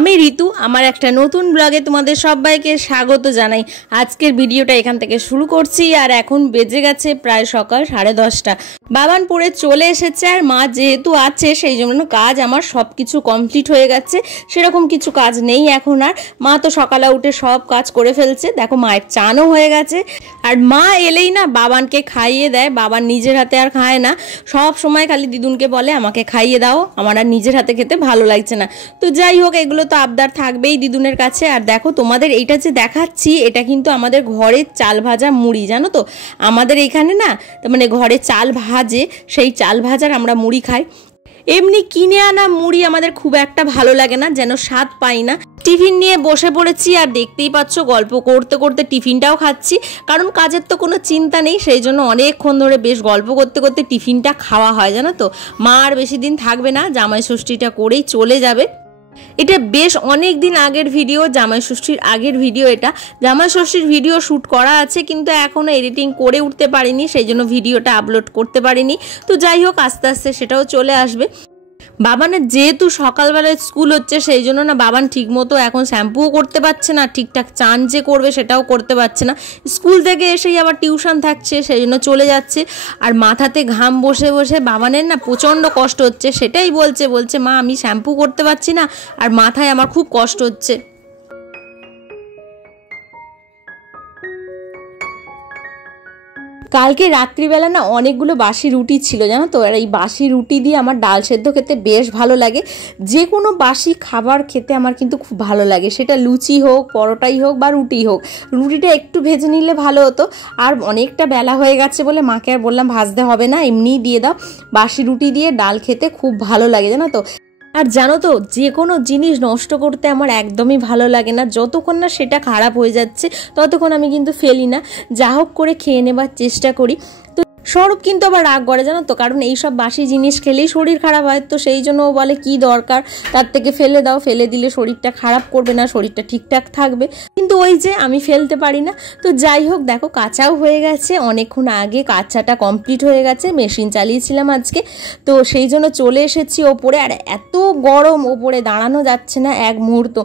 আমি ঋতু আমার একটা নতুন ব্লগে তোমাদের সবাইকে স্বাগত জানাই। আজকের ভিডিওটা এখান থেকে শুরু করছি আর এখন বেজে গেছে প্রায় সকাল 10:30। বাবান পড়ে চলে এসেছে আর মা যেহেতু আছে সেই জন্য কাজ আমার সব কিছু কমপ্লিট হয়ে গেছে, সেরকম কিছু কাজ নেই এখন আর। মা তো সকালে উঠে সব কাজ করে ফেলছে, দেখো মায়ের চানও হয়ে গেছে। আর মা এলেই না বাবানকে খাইয়ে দেয়, বাবান নিজের হাতে আর খায় না, সব সময় খালি দিদুনকে বলে আমাকে খাইয়ে দাও, আমার আর নিজের হাতে খেতে ভালো লাগছে না। তো যাই হোক, এগুলো তো আবদার থাকবেই দিদুনের কাছে। আর দেখো তোমাদের এইটা যে দেখাচ্ছি এটা কিন্তু আমাদের ঘরের চাল ভাজা মুড়ি, জানো তো আমাদের এখানে না মানে ঘরে চাল ভাজে, সেই চাল ভাজার আমরা মুড়ি খাই। এমনি কিনে আনা মুড়ি আমাদের খুব একটা ভালো লাগে না, যেন স্বাদ পাই না। টিফিন নিয়ে বসে পড়েছি আর দেখতেই পাচ্ছ গল্প করতে করতে টিফিনটাও খাচ্ছি, কারণ কাজের তো কোনো চিন্তা নেই, সেই জন্য অনেকক্ষণ ধরে বেশ গল্প করতে করতে টিফিনটা খাওয়া হয়। জানো তো মা আর বেশি দিন থাকবে না, জামাই ষষ্ঠীটা করেই চলে যাবে। এটা বেশ অনেক দিন আগের ভিডিও, জামাই ষষ্ঠীর আগের ভিডিও। এটা জামাই ষষ্ঠীর ভিডিও শ্যুট করা আছে কিন্তু এখনও এডিটিং করে উঠতে পারিনি, সেই জন্য ভিডিওটা আপলোড করতে পারিনি। তো যাই হোক, আস্তে আস্তে সেটাও চলে আসবে। বাবানের যেহেতু সকালবেলায় স্কুল হচ্ছে সেই জন্য না বাবান ঠিক মতো এখন শ্যাম্পুও করতে পারছে না, ঠিকঠাক চান যে করবে সেটাও করতে পারছে না। স্কুল থেকে এসেই আবার টিউশন থাকছে, সেই জন্য চলে যাচ্ছে। আর মাথাতে ঘাম বসে বসে বাবানের না প্রচণ্ড কষ্ট হচ্ছে, সেটাই বলছে মা আমি শ্যাম্পু করতে পারছি না আর মাথায় আমার খুব কষ্ট হচ্ছে। কালকে রাত্রিবেলা না অনেকগুলো বাসি রুটি ছিল, জানো তো, আর এই বাসি রুটি দিয়ে আমার ডাল সেদ্ধ খেতে বেশ ভালো লাগে। যে কোনো বাসি খাবার খেতে আমার কিন্তু খুব ভালো লাগে, সেটা লুচি হোক, পরোটাই হোক বা রুটি হোক। রুটিটা একটু ভেজে নিলে ভালো হতো, আর অনেকটা বেলা হয়ে গেছে বলে মাকে আর বললাম ভাজতে হবে না, এমনিই দিয়ে দাও। বাসি রুটি দিয়ে ডাল খেতে খুব ভালো লাগে, জানো তো। আর জানো তো যে কোনো জিনিস নষ্ট করতে আমার একদমই ভালো লাগে না, যতক্ষণ না সেটা খারাপ হয়ে যাচ্ছে ততক্ষণ আমি কিন্তু ফেলি না, যা হোক করে খেয়ে নেবার চেষ্টা করি। তো স্বরূপ কিন্তু আবার রাগ করে, জানো তো, কারণ এইসব বাসি জিনিস খেলেই শরীর খারাপ হয়, তো সেই জন্য ও বলে কি দরকার, তার থেকে ফেলে দাও, ফেলে দিলে শরীরটা খারাপ করবে না, শরীরটা ঠিকঠাক থাকবে। কিন্তু ওই যে আমি ফেলতে পারি না। তো যাই হোক, দেখো কাঁচাও হয়ে গেছে, অনেকক্ষণ আগে কাঁচাটা কমপ্লিট হয়ে গেছে, মেশিন চালিয়েছিলাম আজকে, তো সেই জন্য চলে এসেছি ওপরে। আর এত গরম, ওপরে দাঁড়ানো যাচ্ছে না এক মুহূর্ত।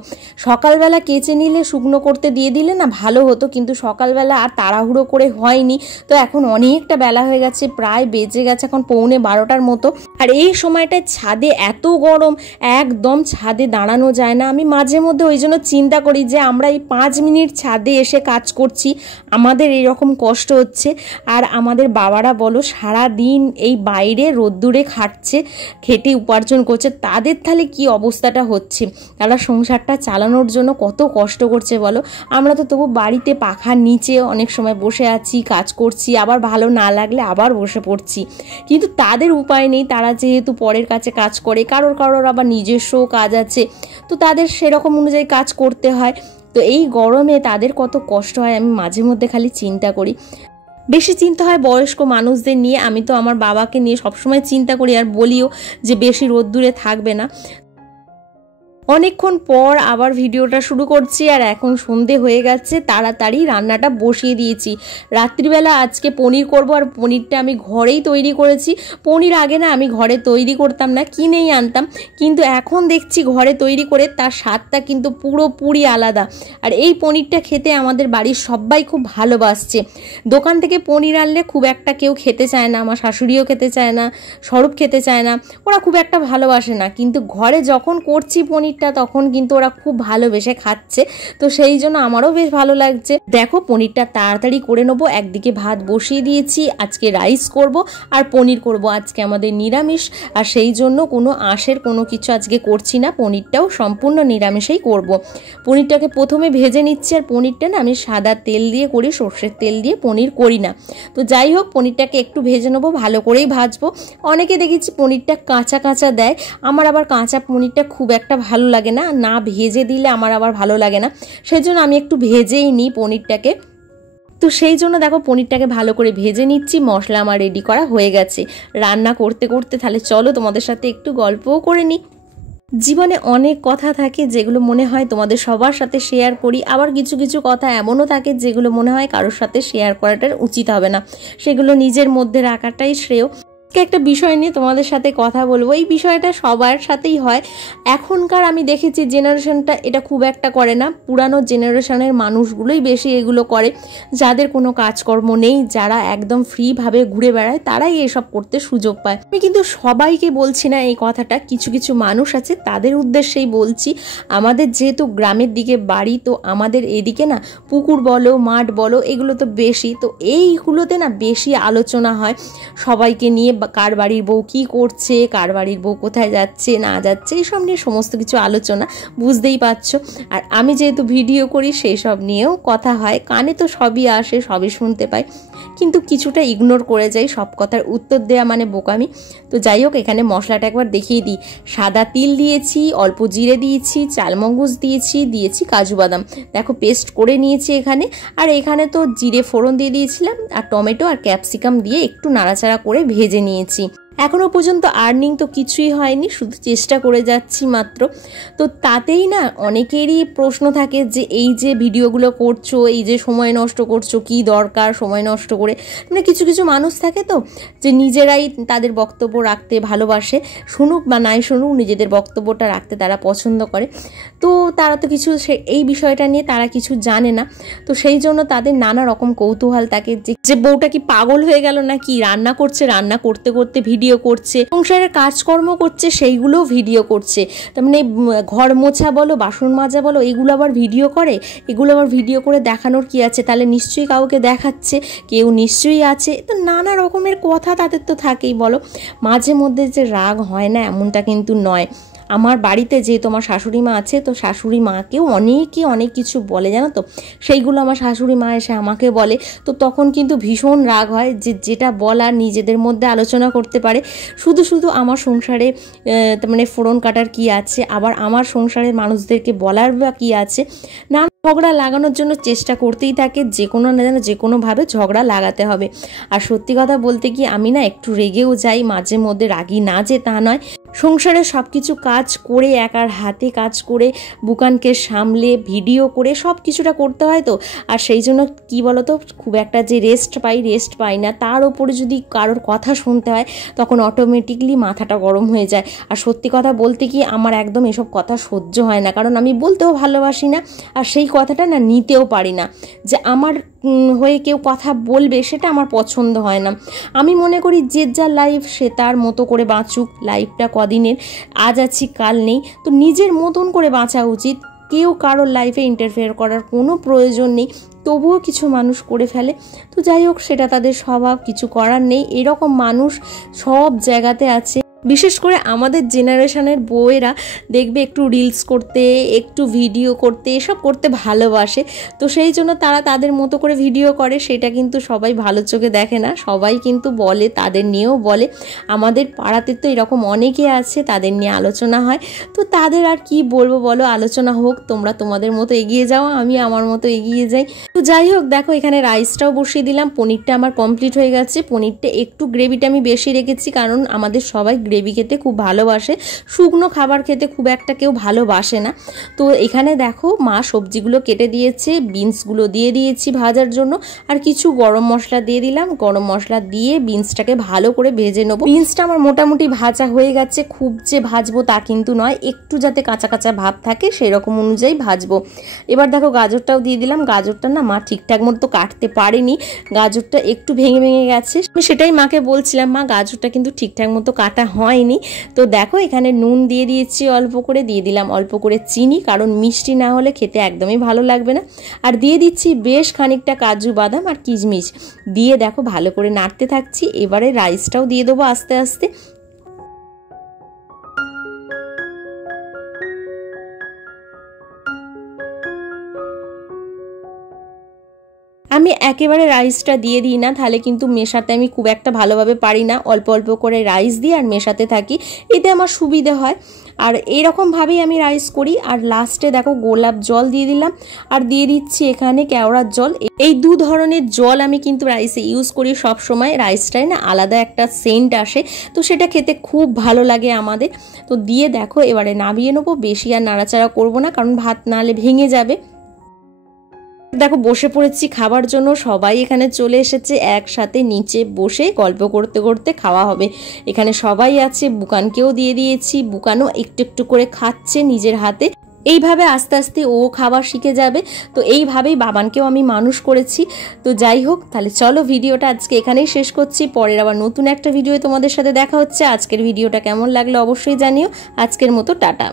সকালবেলা কেচে নিলে শুকনো করতে দিয়ে দিলে না ভালো হতো, কিন্তু সকালবেলা আর তাড়াহুড়ো করে হয়নি। তো এখন অনেকটা বেলা হয়ে গেছে, প্রায় বেজে গেছে এখন 11:15 মতো। আর এই সময়টায় ছাদে এত গরম, একদম ছাদে দাঁড়ানো যায় না। আমি মাঝে মধ্যে ওই জন্য চিন্তা করি যে আমরা এই 5 মিনিট ছাদে এসে কাজ করছি, আমাদের এরকম কষ্ট হচ্ছে, আর আমাদের বাবারা বলো সারা দিন এই বাইরে রোদ্দুরে খাটছে, খেটে উপার্জন করছে, তাদের তাহলে কি অবস্থাটা হচ্ছে, তারা সংসারটা চালানোর জন্য কত কষ্ট করছে বলো। আমরা তো তবু বাড়িতে পাখার নিচে অনেক সময় বসে আছি, কাজ করছি, আবার ভালো না লাগলে আবার বসে পড়ছি, কিন্তু তাদের উপায় নেই, তারা যেহেতু পরের কাছে কাজ করে, কারোর আবার নিজস্ব কাজ আছে, তো তাদের সেরকম অনুযায়ী কাজ করতে হয়। তো এই গরমে তাদের কত কষ্ট হয় আমি মাঝে মধ্যে খালি চিন্তা করি। বেশি চিন্তা হয় বয়স্ক মানুষদের নিয়ে, আমি তো আমার বাবাকে নিয়ে সবসময় চিন্তা করি আর বলিও যে বেশি রোদ্দুরে থাকবে না। অনেকক্ষণ পর আবার ভিডিওটা শুরু করছি, আর এখন সন্ধে হয়ে গেছে, তাড়াতাড়ি রান্নাটা বসিয়ে দিয়েছি। রাত্রিবেলা আজকে পনির করব, আর পনিরটা আমি ঘরেই তৈরি করেছি। পনির আগে না আমি ঘরে তৈরি করতাম না, কিনেই আনতাম, কিন্তু এখন দেখছি ঘরে তৈরি করে তার স্বাদটা কিন্তু পুরোপুরি আলাদা। আর এই পনিরটা খেতে আমাদের বাড়ির সবাই খুব ভালোবাসছে। দোকান থেকে পনির আনলে খুব একটা কেউ খেতে চায় না, আমার শাশুড়িও খেতে চায় না, স্বরূপ খেতে চায় না, ওরা খুব একটা ভালোবাসে না, কিন্তু ঘরে যখন করছি পনির তখন কিন্তু ওরা খুব ভালোবেসে খাচ্ছে, তো সেই জন্য আমারও বেশ ভালো লাগছে। দেখো পনিরটা তাড়াতাড়ি করে নেবো, একদিকে ভাত বসিয়ে দিয়েছি, আজকে রাইস করব আর পনির করব, আজকে আমাদের নিরামিষ, আর সেই জন্য কোনো আঁশের কোনো কিছু আজকে করছি না, পনিরটাও সম্পূর্ণ নিরামিষেই করব। পনিরটাকে প্রথমে ভেজে নিচ্ছি, আর পনিরটা না আমি সাদা তেল দিয়ে করি, সর্ষের তেল দিয়ে পনির করি না। তো যাই হোক, পনিরটাকে একটু ভেজে নেবো, ভালো করেই ভাজবো। অনেকে দেখেছি পনিরটা কাঁচা কাঁচা দেয়, আমার আবার কাঁচা পনিরটা খুব একটা ভালো লাগে না, না ভেজে দিলে আমার আবার ভালো লাগে না, সেই জন্য আমি একটু ভেজেই নিই পনিরটাকে। তো সেই জন্য দেখো পনিরটাকে ভালো করে ভেজে নিচ্ছি। মশলা আমার রেডি করা হয়ে গেছে, রান্না করতে করতে তাহলে চলো তোমাদের সাথে একটু গল্পও করে নিই। জীবনে অনেক কথা থাকে যেগুলো মনে হয় তোমাদের সবার সাথে শেয়ার করি, আবার কিছু কিছু কথা এমনও থাকে যেগুলো মনে হয় কারোর সাথে শেয়ার করাটা উচিত হবে না, সেগুলো নিজের মধ্যে রাখাটাই শ্রেয়। একটা বিষয় নিয়ে তোমাদের সাথে কথা বলবো। এই বিষয়টা সবার সাথেই হয়। এখনকার আমি দেখেছি জেনারেশনটা এটা খুব একটা করে না, পুরানো জেনারেশনের মানুষগুলোই বেশি এগুলো করে। যাদের কোনো কাজকর্ম নেই, যারা একদম ফ্রিভাবে ঘুরে বেড়ায়, তারাই এসব করতে সুযোগ পায়। আমি কিন্তু সবাইকে বলছি না এই কথাটা, কিছু কিছু মানুষ আছে তাদের উদ্দেশ্যেই বলছি। আমাদের যেহেতু গ্রামের দিকে বাড়ি, তো আমাদের এদিকে না পুকুর বলো মাঠ বলো এগুলো তো বেশি, তো এইগুলোতে না বেশি আলোচনা হয় সবাইকে নিয়ে। কার বাড়ির বউ কী করছে, কার বাড়ির বউ কোথায় যাচ্ছে না যাচ্ছে, এইসব নিয়ে সমস্ত কিছু আলোচনা, বুঝতেই পারছো। আর আমি যেহেতু ভিডিও করি সেই সব নিয়েও কথা হয়, কানে তো সবই আসে, সবই শুনতে পাই, কিন্তু কিছুটা ইগনোর করে যাই। সব কথার উত্তর দেওয়া মানে বোকামি। তো যাই হোক, এখানে মশলাটা একবার দেখিয়ে দিই। সাদা তিল দিয়েছি, অল্প জিরে দিয়েছি, চালমগজ দিয়েছি কাজু বাদাম, দেখো পেস্ট করে নিয়েছি এখানে। আর এখানে তো জিরে ফোড়ন দিয়ে দিয়েছিলাম, আর টমেটো আর ক্যাপসিকাম দিয়ে একটু নাড়াচাড়া করে ভেজে নিয়েছি। এখনও পর্যন্ত আর্নিং তো কিছুই হয়নি, শুধু চেষ্টা করে যাচ্ছি মাত্র। তো তাতেই না অনেকেরই প্রশ্ন থাকে যে এই যে ভিডিওগুলো করছো, এই যে সময় নষ্ট করছো, কি দরকার সময় নষ্ট করে। মানে কিছু কিছু মানুষ থাকে তো যে নিজেরাই তাদের বক্তব্য রাখতে ভালোবাসে, শুনুক বা নাই শুনুক নিজেদের বক্তব্যটা রাখতে তারা পছন্দ করে। তো তারা তো কিছু এই বিষয়টা নিয়ে তারা কিছু জানে না, তো সেই জন্য তাদের নানা রকম কৌতূহল থাকে যে বউটা কি পাগল হয়ে গেল না কি, রান্না করছে, রান্না করতে করতে ভিডিও করছে, সংসারের কাজকর্ম করছে সেইগুলোও ভিডিও করছে। তার মানে ঘর মোছা বলো বাসন মাজা বলো এগুলো আবার ভিডিও করে, এগুলো আবার ভিডিও করে দেখানোর কি আছে, তাহলে নিশ্চয়ই কাউকে দেখাচ্ছে, কেউ নিশ্চয়ই আছে। তো নানা রকমের কথা তাদের তো থাকেই বলো। মাঝে মধ্যে যে রাগ হয় না এমনটা কিন্তু নয়। আমার বাড়িতে যেহেতু আমার শাশুড়ি মা আছে, তো শাশুড়ি মাকেও অনেক কিছু বলে জানো তো, সেইগুলো আমার শাশুড়ি মা এসে আমাকে বলে। তো তখন কিন্তু ভীষণ রাগ হয় যে যেটা বলার নিজেদের মধ্যে আলোচনা করতে পারে, শুধু শুধু আমার সংসারে মানে ফোড়ন কাটার কি আছে, আবার আমার সংসারের মানুষদেরকে বলার বা কি আছে না। ঝগড়া লাগানোর জন্য চেষ্টা করতেই থাকে, যে কোনোভাবে ঝগড়া লাগাতে হবে। আর সত্যি কথা বলতে কি আমি না একটু রেগেও যাই মাঝে মধ্যে, রাগি না যে তা নয়। সংসারে সব কিছু কাজ করে একার হাতে কাজ করে বুকানকে সামলে ভিডিও করে সব কিছুটা করতে হয় তো। আর সেই জন্য কি বলতো, খুব একটা যে রেস্ট পাই না। তার উপরে যদি কারোর কথা শুনতে হয় তখন অটোমেটিকলি মাথাটা গরম হয়ে যায়। আর সত্যি কথা বলতে কি আমার একদম এসব কথা সহ্য হয় না, কারণ আমি বলতেও ভালোবাসি না, আর সেই কথাটা না নিতেও পারি না। যে আমার হয়ে কেউ কথা বলবে সেটা আমার পছন্দ হয় না। আমি মনে করি যে যার লাইফ সে তার মতো করে বাঁচুক, লাইফটা কদিনের, আজ আছি কাল নেই, তো নিজের মতন করে বাঁচা উচিত। কেউ কারোর লাইফে ইন্টারফেয়ার করার কোনো প্রয়োজন নেই, তবুও কিছু মানুষ করে ফেলে। তো যাই হোক, সেটা তাদের স্বভাব, কিছু করার নেই। এরকম মানুষ সব জায়গাতে আছে। বিশেষ করে আমাদের জেনারেশনের বউয়েরা দেখবে একটু রিলস করতে, একটু ভিডিও করতে, এসব করতে ভালোবাসে। তো সেই জন্য তারা তাদের মতো করে ভিডিও করে, সেটা কিন্তু সবাই ভালো চোখে দেখে না। সবাই কিন্তু বলে, তাদের নিয়েও বলে। আমাদের পাড়াতে তো এরকম অনেকে আছে, তাদের নিয়ে আলোচনা হয়। তো তাদের আর কি বলবো বলো, আলোচনা হোক, তোমরা তোমাদের মতো এগিয়ে যাও, আমি আমার মতো এগিয়ে যাই। তো যাই হোক, দেখো এখানে রাইসটাও বসিয়ে দিলাম। পনিরটা আমার কমপ্লিট হয়ে গেছে। পনিরটা একটু গ্রেভিটা আমি বেশি রেখেছি, কারণ আমাদের সবাই গ্রেভি খেতে খুব ভালোবাসে, শুকনো খাবার খেতে খুব একটা কেউ ভালোবাসে না। তো এখানে দেখো মা সবজিগুলো কেটে দিয়েছে, বিনসগুলো দিয়ে দিয়েছি ভাজার জন্য, আর কিছু গরম মশলা দিয়ে দিলাম। গরম মশলা দিয়ে বিনসটাকে ভালো করে ভেজে নেবো। বিনসটা আমার মোটামুটি ভাজা হয়ে গেছে, খুব যে ভাজবো তা কিন্তু নয়, একটু যাতে কাঁচা কাঁচা ভাব থাকে সেরকম অনুযায়ী ভাজবো। এবার দেখো গাজরটাও দিয়ে দিলাম। গাজরটা না মা ঠিকঠাক মতো কাটতে পারেনি, গাজরটা একটু ভেঙে ভেঙে গেছে। সেটাই মাকে বলছিলাম, মা গাজরটা কিন্তু ঠিকঠাক মতো কাটা হয়নি। তো দেখো এখানে নুন দিয়ে দিয়েছি, অল্প করে দিয়ে দিলাম অল্প করে চিনি, কারণ মিষ্টি না হলে খেতে একদমই ভালো লাগবে না। আর দিয়ে দিচ্ছি বেশ খানিকটা কাজু বাদাম আর কিশমিশ দিয়ে দেখো ভালো করে নাড়তে থাকছি। এবারে রাইসটাও দিয়ে দেবো আস্তে আস্তে। আমি একেবারে রাইসটা দিয়ে দিই না, তাহলে কিন্তু মেশাতে আমি খুব একটা ভালোভাবে পারি না। অল্প অল্প করে রাইস দিই আর মেশাতে থাকি, এতে আমার সুবিধে হয়। আর এইরকমভাবেই আমি রাইস করি। আর লাস্টে দেখো গোলাপ জল দিয়ে দিলাম, আর দিয়ে দিচ্ছি এখানে কেওড়ার জল। এই দু ধরনের জল আমি কিন্তু রাইসে ইউজ করি সব সময়। রাইসটায় না আলাদা একটা সেন্ট আসে, তো সেটা খেতে খুব ভালো লাগে আমাদের। তো দিয়ে দেখো এবারে নামিয়ে নেবো। বেশি আর নাড়াচাড়া করবো না, কারণ ভাত নাহলে ভেঙে যাবে। দেখো বসে পড়েছি খাবার জন্য, সবাই এখানে চলে এসেছে, একসাথে নিচে বসে গল্প করতে করতে খাওয়া হবে। এখানে সবাই আছে, বুকানকেও দিয়ে দিয়েছি, বুকানও একটু একটু করে খাচ্ছে নিজের হাতে। এইভাবে আস্তে আস্তে ও খাবার শিখে যাবে। তো এইভাবেই বাবানকেও আমি মানুষ করেছি। তো যাই হোক, তাহলে চলো ভিডিওটা আজকে এখানেই শেষ করছি, পরের আবার নতুন একটা ভিডিও তোমাদের সাথে দেখা হচ্ছে। আজকের ভিডিওটা কেমন লাগলো অবশ্যই জানিও। আজকের মতো টাটা।